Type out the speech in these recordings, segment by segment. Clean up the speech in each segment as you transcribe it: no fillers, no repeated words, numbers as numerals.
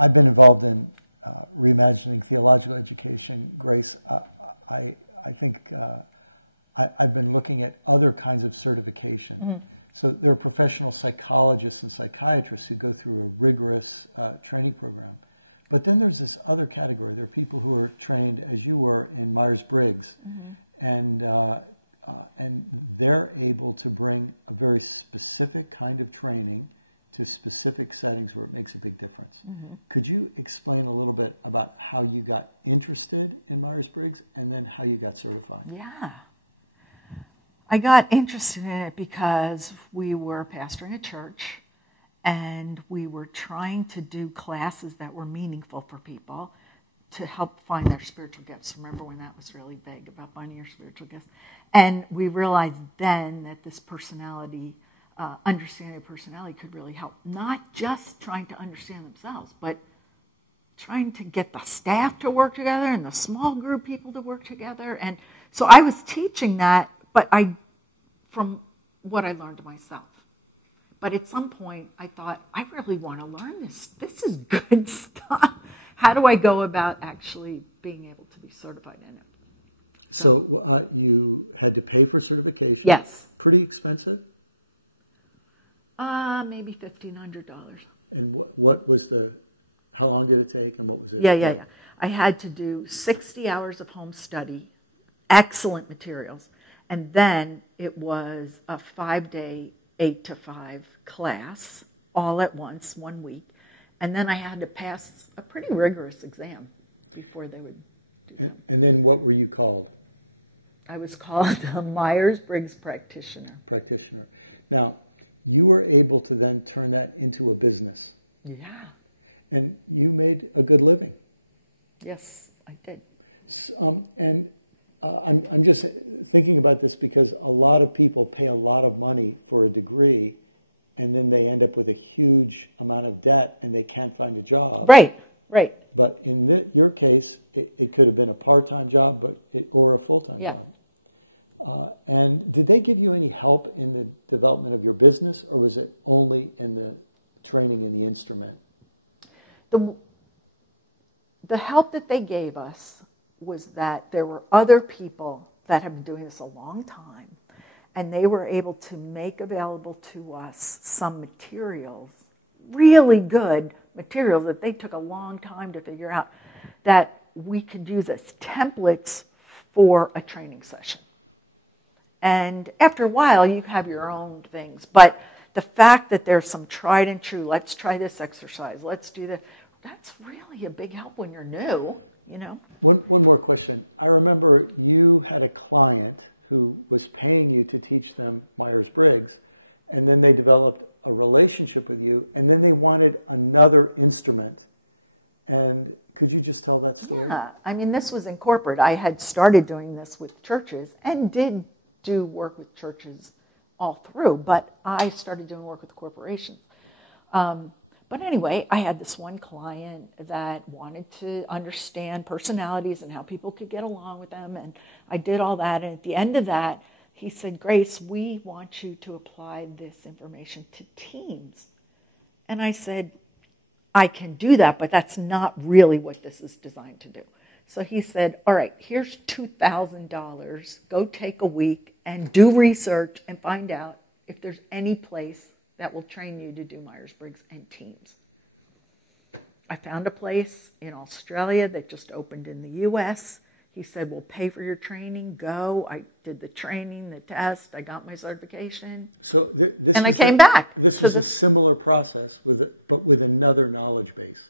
I've been involved in reimagining theological education, Grace, I think I've been looking at other kinds of certification. Mm-hmm. So there are professional psychologists and psychiatrists who go through a rigorous training program. But then there's this other category. There are people who are trained, as you were, in Meyers-Briggs. Mm-hmm. And they're able to bring a very specific kind of training to specific settings where it makes a big difference. Mm-hmm. Could you explain a little bit about how you got interested in Meyers-Briggs and then how you got certified? Yeah. I got interested in it because we were pastoring a church and we were trying to do classes that were meaningful for people to help find their spiritual gifts. Remember when that was really big, about finding your spiritual gifts? And we realized then that this personality, understanding of personality could really help. Not just trying to understand themselves, but trying to get the staff to work together and the small group people to work together. And so I was teaching that, but from what I learned myself. But at some point, I thought, I really want to learn this. This is good stuff. How do I go about actually being able to be certified in it? So you had to pay for certification? Yes. Pretty expensive? Maybe $1,500. And what was how long did it take and what was it? Yeah. I had to do 60 hours of home study, excellent materials. And then it was a 5-day, 8 to 5 class, all at once, 1 week. And then I had to pass a pretty rigorous exam before they would do that. And then what were you called? I was called a Meyers-Briggs practitioner. Now, you were able to then turn that into a business. Yeah. And you made a good living. Yes, I did. I'm just thinking about this because a lot of people pay a lot of money for a degree and then they end up with a huge amount of debt and they can't find a job. Right. But in your case, it could have been a part-time job or a full-time job. And did they give you any help in the development of your business, or was it only in the training in the instrument? The help that they gave us was that there were other people that have been doing this a long time, and they were able to make available to us some materials, really good materials that they took a long time to figure out, that we could use as templates for a training session. And after a while, you have your own things. But the fact that there's some tried and true, let's try this exercise, let's do that, that's really a big help when you're new, you know. One more question. I remember you had a client who was paying you to teach them Meyers-Briggs, and then they developed a relationship with you, and then they wanted another instrument. And could you just tell that story? Yeah, I mean, this was in corporate. I had started doing this with churches and did do work with churches all through, but I started doing work with corporations. But anyway, I had this one client that wanted to understand personalities and how people could get along with them, and I did all that. And at the end of that, he said, Grace, we want you to apply this information to teams. And I said, I can do that, but that's not really what this is designed to do. So he said, all right, here's $2,000. Go take a week and do research and find out if there's any place that will train you to do Meyers-Briggs and teams. I found a place in Australia that just opened in the U.S. He said, we'll pay for your training. Go. I did the training, the test. I got my certification. So and I came back. This was a similar process, but with another knowledge base.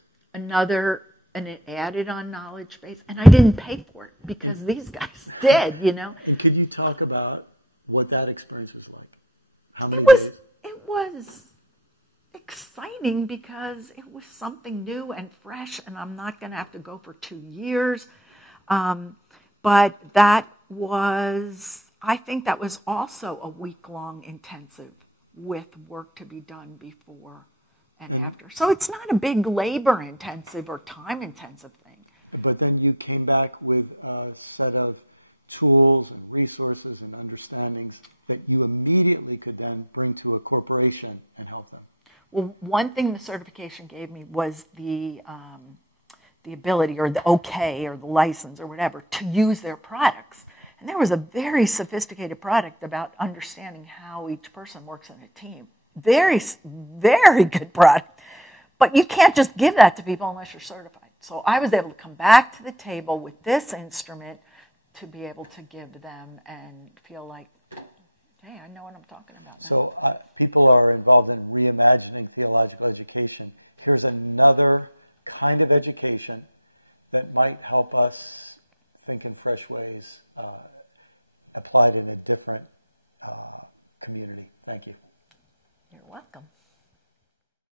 And it added on knowledge base. And I didn't pay for it because these guys did, you know. And could you talk about what that experience was like? How many It was exciting because it was something new and fresh, and I'm not going to have to go for 2 years. But I think that was also a week-long intensive with work to be done before and after. So it's not a big labor-intensive or time-intensive thing. But then you came back with a set of tools and resources and understandings that you immediately could then bring to a corporation and help them. Well, one thing the certification gave me was the ability, or the okay, or the license, or whatever, to use their products. And there was a very sophisticated product about understanding how each person works in a team. Very, very good product. But you can't just give that to people unless you're certified. So I was able to come back to the table with this instrument to be able to give them and feel like, hey, I know what I'm talking about now. So people are involved in reimagining theological education. Here's another kind of education that might help us think in fresh ways, applied in a different community. Thank you. You're welcome.